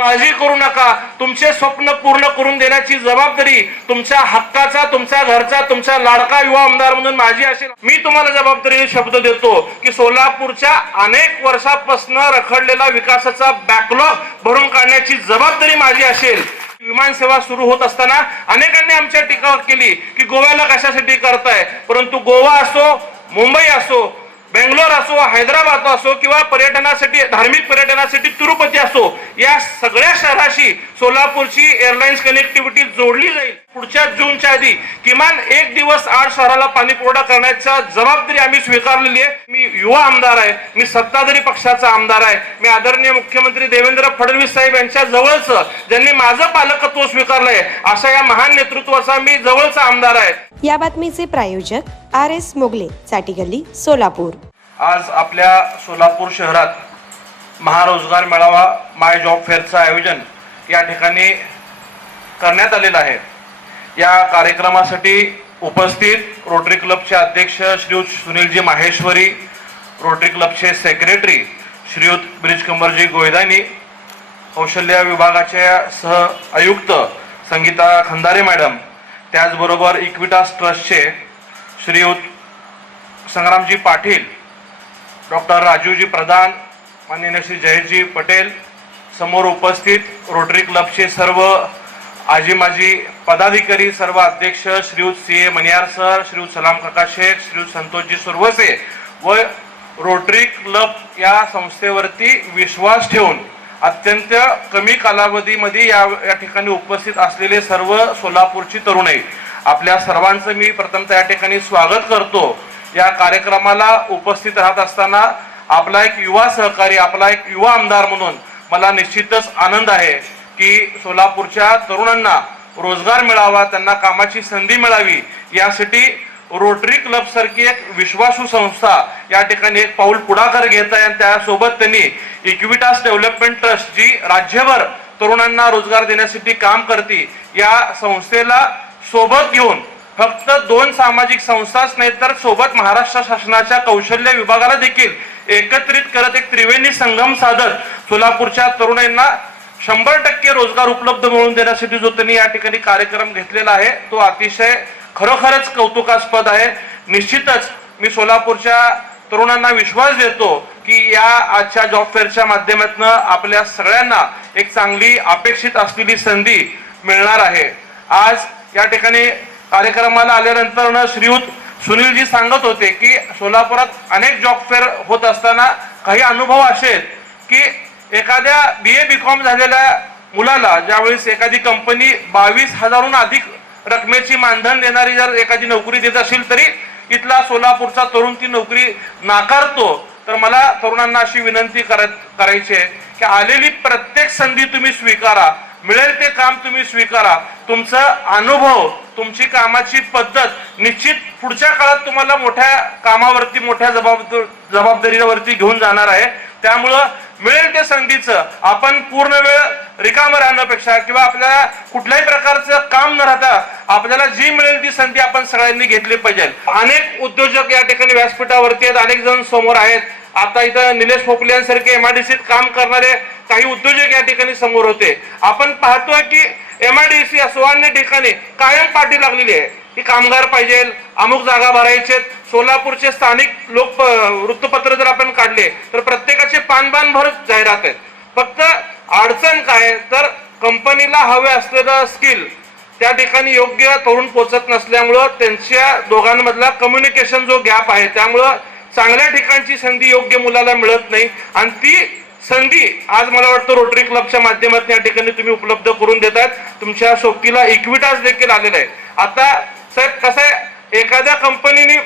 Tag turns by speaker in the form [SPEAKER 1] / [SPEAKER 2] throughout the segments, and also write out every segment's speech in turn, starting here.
[SPEAKER 1] काळजी करू नका. तुमचे स्वप्न पूर्ण करून देण्याची जबाबदारी तुमच्या हक्काचा तुमच्या घरचा तुमचा लाडका युवा आमदार म्हणून माझी असेल मी तुम्हाला जबाबदारीने शब्द देतो की सोलापूरच्या अनेक वर्षापासून रखडलेला विकासाचा बॅकलॉग भरून काढण्याची जबाबदारी माझी असेल. विमान सेवा सुरू होत असताना अनेकांनी आमच्या टीका केली की गोव्याला कशासाठी करताय? परंतु गोवा असो मुंबई असो बेंगलोर असो हैदराबाद असो किंवा पर्यटनासाठी धार्मिक पर्यटनासाठी तिरुपती असो या सगळ्या शहराशी सोलापूरची एअरलाइन्स कनेक्टिव्हिटी जोडली जाईल. पुढच्या जूनच्या आधी किमान एक दिवस आठ शहराला पाणी पुरवठा करण्याचा जबाबदारी आम्ही स्वीकारलेली आहे. मी युवा आमदार आहे मी सत्ताधारी पक्षाचा आमदार आहे. मी आदरणीय मुख्यमंत्री देवेंद्र फडणवीस साहेब यांच्या जवळच ज्यांनी माझं पालकत्व स्वीकारलंय अशा या महान नेतृत्वाचा मी जवळचा आमदार आहे.
[SPEAKER 2] या बातमीचे प्रायोजक आर एस मोगले चाटी गल्ली सोलापूर.
[SPEAKER 1] आज आपल्या सोलापूर शहरात महारोजगार मेळावा माय जॉब फेअरचं आयोजन या ठिकाणी करण्यात आलेलं आहे. या कार्यक्रमासाठी उपस्थित रोटरी क्लबचे अध्यक्ष श्रीयुत सुनीलजी माहेश्वरी रोटरी क्लबचे सेक्रेटरी श्रीयुत ब्रिजकंबरजी गोयदानी कौशल्य विभागाच्या सह आयुक्त संगीता खंदारे मॅडम त्याचबरोबर इक्विटास ट्रस्टचे श्रीयुत संग्रामजी पाटील डॉक्टर राजूजी प्रधान माननीय श्री जयजी पटेल समोर उपस्थित रोटरी क्लबचे सर्व आजी माजी पदाधिकारी सर्व अध्यक्ष श्रीयुत सी ए मनियार सर श्रीयुत सलाम काका शेख श्रीयुत संतोषजी सुरवसे व रोटरी क्लब या संस्थेवरती विश्वास ठेवून अत्यंत कमी कालावधीमध्ये या या ठिकाणी उपस्थित असलेले सर्व सोलापूरची तरुणाई आपल्या सर्वांचं मी प्रथमतः या ठिकाणी स्वागत करतो. या कार्यक्रमाला उपस्थित राहत असताना आपला एक युवा सहकारी आपला एक युवा आमदार म्हणून मला निश्चितच आनंद आहे की सोलापूरच्या तरुणांना रोजगार मिळावा त्यांना कामाची संधी मिळावी यासाठी रोटरी क्लब सारखी एक विश्वासू संस्था या ठिकाणी एक पाऊल पुढाकार घेत आहे आणि त्यासोबत त्यांनी इक्विटास डेव्हलपमेंट ट्रस्ट जी राज्यभर तरुणांना रोजगार देण्यासाठी काम करते या संस्थेला सोबत घेऊन फक्त दोन सामाजिक संस्थाच नाही तर सोबत महाराष्ट्र शासनाच्या कौशल्य विभागाला देखील एकत्रित करत एक त्रिवेणी संगम साधत सोलापूरच्या तरुणांना शंभर टक्के रोजगार उपलब्ध मिळवून देण्यासाठी जो त्यांनी या ठिकाणी कार्यक्रम घेतलेला आहे तो अतिशय खरोखरच कौतुकास्पद आहे. निश्चितच मी सोलापूरच्या तरुणांना विश्वास देतो की या आजच्या जॉब फेअरच्या माध्यमातून आपल्या सगळ्यांना एक चांगली अपेक्षित असलेली संधी मिळणार आहे. आज या ठिकाणी कार्यक्रमाला आल्यानंतर श्रीयुत सुनीलजी सांगत होते की सोलापुरात अनेक जॉब फेअर होत असताना काही अनुभव असे आहेत की एखाद्या बी ए बी कॉम झालेल्या मुलाला ज्यावेळेस एखादी कंपनी बावीस हजारहून अधिक रकमेची मानधन देणारी जर एखादी नोकरी देत असेल तरी इथला सोलापूरचा तरुण ती नोकरी नाकारतो. तर मला तरुणांना अशी विनंती करत करायची आहे की आलेली प्रत्येक संधी तुम्ही स्वीकारा. मिळेल ते काम तुम्ही स्वीकारा. तुमचा अनुभव तुमची कामाची पद्धत निश्चित पुढच्या काळात तुम्हाला मोठ्या कामावरती मोठ्या जबाबदार जबाबदारीवरती घेऊन जाणार आहे. त्यामुळं मिळेल ते संधीचं. आपण पूर्ण वेळ रिकाम राहण्यापेक्षा किंवा आपल्याला कुठल्याही प्रकारचं काम न राहता आपल्याला जी मिळेल ती संधी आपण सगळ्यांनी घेतली पाहिजे. अनेक उद्योजक या ठिकाणी व्यासपीठावरती आहेत. अनेक जण समोर आहेत. आता इथं निलेश पोपले यांसारखे एमआयडीसीत काम करणारे काही उद्योजक या ठिकाणी समोर होते. आपण पाहतोय की एम आय डी असो अन्य ठिकाणी कायम पाठी लागलेली आहे. की कामगार पाहिजे अमुक जागा भरायचे सोलापूरचे स्थानिक लोक वृत्तपत्र जर आपण काढले तर प्रत्येकाचे पानबान भर जाहिरात आहेत. फक्त अडचण काय तर कंपनीला हवे असलेलं स्किल त्या ठिकाणी योग्य तरुण पोचत नसल्यामुळं त्यांच्या दोघांमधला कम्युनिकेशन जो गॅप आहे त्यामुळं चांगल्या ठिकाणची संधी योग्य मुलाला मिळत नाही. आणि ती संधी आज मला वाटतं रोटरी क्लबच्या माध्यमातून या ठिकाणी तुम्ही उपलब्ध करून देतात. तुमच्या सोबतीला इक्विटास देखील आलेला आहे. आता साहेब कसं आहे? एखाद्या कंपनीने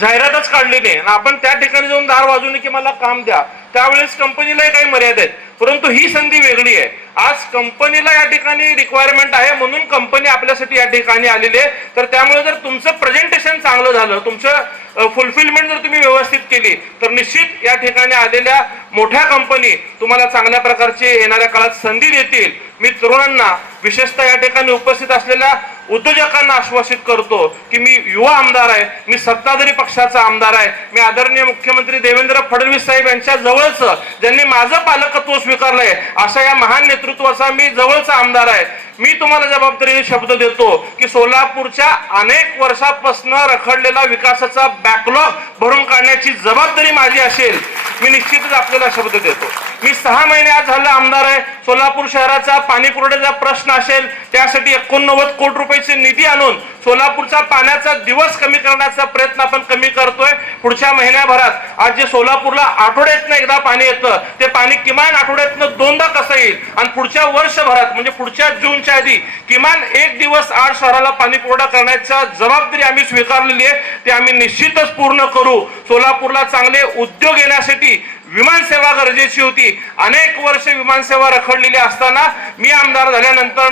[SPEAKER 1] जाहिरातच काढली नाही आणि आपण त्या ठिकाणी जाऊन दार वाजवून की मला काम द्या त्यावेळेस कंपनीलाही काही मर्यादा आहेत. परंतु ही संधी वेगळी आहे. आज कंपनीला या ठिकाणी रिक्वायरमेंट आहे म्हणून कंपनी आपल्यासाठी या ठिकाणी आलेली आहे. तर त्यामुळे जर तुमचं प्रेझेंटेशन चांगलं झालं तुमचं फुलफिलमेंट जर तुम्ही व्यवस्थित केली तर निश्चित या ठिकाणी आलेल्या मोठ्या कंपनी तुम्हाला चांगल्या प्रकारची येणाऱ्या काळात संधी देतील. मी तरुणांना विशेषतः या ठिकाणी उपस्थित असलेल्या उद्योजकांना आश्वासित करतो की मी युवा आमदार आहे मी सत्ताधारी पक्षाचा आमदार आहे मी आदरणीय मुख्यमंत्री देवेंद्र फडणवीस साहेब यांच्या जवळच ज्यांनी माझं पालकत्व स्वीकारलंय अशा या महान नेतृत्वाचा मी जवळचा आमदार आहे. मी तुम्हाला जबाबदारीने शब्द देतो की सोलापूरच्या अनेक वर्षापासून रखडलेला विकासाचा बॅकलॉग भरून काढण्याची जबाबदारी माझी असेल मी निश्चितच आपल्याला शब्द देतो. मी सहा महिने आज झालं आमदार आहे. सोलापूर शहराचा पाणी पुरवठ्याचा प्रश्न असेल त्यासाठी एकोणनव्वद कोटी रुपयाचे निधी आणून सोलापूरचा पाण्याचा दिवस कमी करण्याचा प्रयत्न आपण कमी करतोय. पुढच्या महिन्याभरात आज जे सोलापूरला आठवड्यातनं एकदा पाणी येतं ते पाणी किमान आठवड्यातनं दोनदा कसं येईल? आणि पुढच्या वर्षभरात म्हणजे पुढच्या जूनच्या आधी किमान एक दिवस आठ शहराला पाणी पुरवठा करण्याचा जबाबदारी आम्ही स्वीकारलेली आहे. ते आम्ही निश्चितच पूर्ण करू. सोलापूरला चांगले उद्योग येण्यासाठी विमानसेवा गरजेची होती. अनेक वर्ष विमानसेवा रखडलेली असताना मी आमदार झाल्यानंतर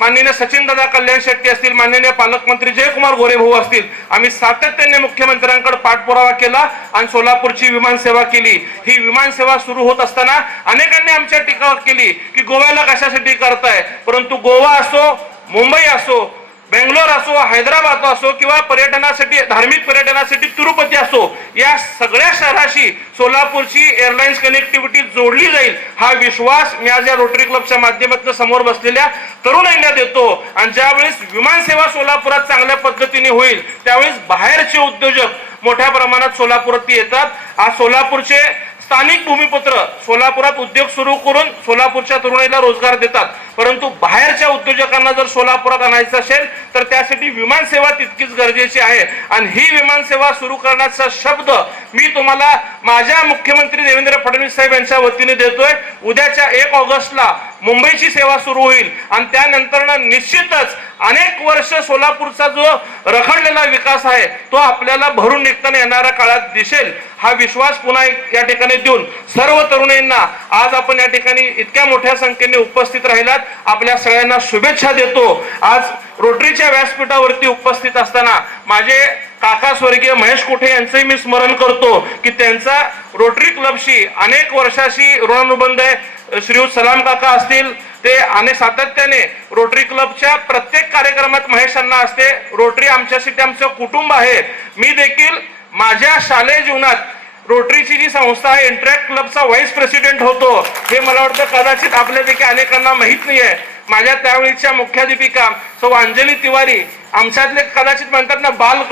[SPEAKER 1] माननीय सचिन दादा कल्याण शेट्टी असतील माननीय पालकमंत्री जयकुमार गोरे भाऊ असतील आम्ही सातत्याने मुख्यमंत्र्यांकडे पाठपुरावा केला आणि सोलापूरची विमानसेवा केली. ही विमानसेवा सुरू होत असताना अनेकांनी आमच्या टीका केली की गोव्याला कशासाठी करताय? परंतु गोवा असो मुंबई असो बेंगलोर असो हैदराबाद असो किंवा पर्यटनासाठी धार्मिक पर्यटनासाठी तिरुपती असो या सगळ्या शहराशी सोलापूरची एअरलाइन्स कनेक्टिव्हिटी जोडली जाईल हा विश्वास मी आज या रोटरी क्लबच्या माध्यमातून समोर बसलेल्या तरुणांना देतो. आणि ज्यावेळेस विमानसेवा सोलापुरात चांगल्या पद्धतीने होईल त्यावेळेस बाहेरचे उद्योजक मोठ्या प्रमाणात सोलापुरात येतात. आज सोलापूरचे स्थानिक भूमिपुत्र सोलापुरात उद्योग सुरू करून सोलापूरच्या तरुणाईला रोजगार देतात. परंतु बाहेरच्या उद्योजकांना जर सोलापुरात आणायचं असेल तर त्यासाठी विमानसेवा तितकीच गरजेची आहे. आणि ही विमानसेवा सुरू करण्याचा शब्द मी तुम्हाला माझ्या मुख्यमंत्री देवेंद्र फडणवीस साहेब यांच्या वतीने देतोय. उद्याच्या एक ऑगस्टला मुंबईची सेवा सुरू होईल. आणि त्यानंतर निश्चितच अनेक वर्ष सोलापूरचा जो रखडलेला विकास आहे तो आपल्याला भरून निघताना येणाऱ्या काळात दिसेल. हा विश्वास पुन्हा एक या ठिकाणी देऊन सर्व तरुणींना आज आपण या ठिकाणी इतक्या मोठ्या संख्येने उपस्थित राहिलात. आपल्या सगळ्यांना शुभेच्छा देतो. आज रोटरीच्या व्यासपीठावरती उपस्थित असताना माझे काका स्वर्गीय महेश कोठे यांचंही मी स्मरण करतो की त्यांचा रोटरी क्लबशी अनेक वर्षाशी ऋणानुबंध आहे. श्रीयुत सलाम काका असतील ते आणि सातत्याने रोटरी क्लबच्या प्रत्येक कार्यक्रमात महेशांना असते. रोटरी आमच्यासाठी आमचं कुटुंब आहे. मी देखील माझ्या शालेय जीवनात रोटरीची जी संस्था आहे इंटरॅक्ट क्लबचा व्हाईस प्रेसिडेंट होतो. हे मला वाटतं कदाचित आपल्यापैकी अनेकांना माहीत नाही आहे माझ्या त्यावेळीच्या मुख्याधिपिका सौ. अंजली तिवारी आमच्यातले कदाचित म्हणतात ना बाल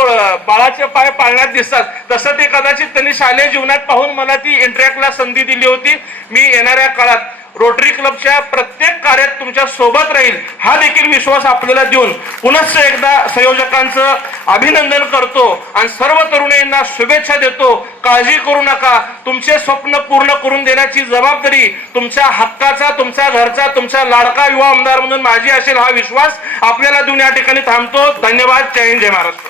[SPEAKER 1] बाळाचे पाय पाळण्यात दिसतात. तसं ते कदाचित त्यांनी शालेय जीवनात पाहून मला ती इंटरॅक्टला संधी दिली होती. मी येणाऱ्या काळात रोटरी क्लबच्या प्रत्येक कार्यात तुमच्यासोबत राहील हा देखील विश्वास आपल्याला देऊन पुनश्च एकदा संयोजकांचं अभिनंदन करतो आणि सर्व तरुणींना शुभेच्छा देतो. काळजी करू नका. तुमचे स्वप्न पूर्ण करून देण्याची जबाबदारी तुमच्या हक्काचा तुमच्या घरचा तुमचा लाडका युवा आमदार म्हणून माझी असेल हा विश्वास आपल्याला देऊन या ठिकाणी थांबतो. धन्यवाद. जय हिंद जय महाराष्ट्र.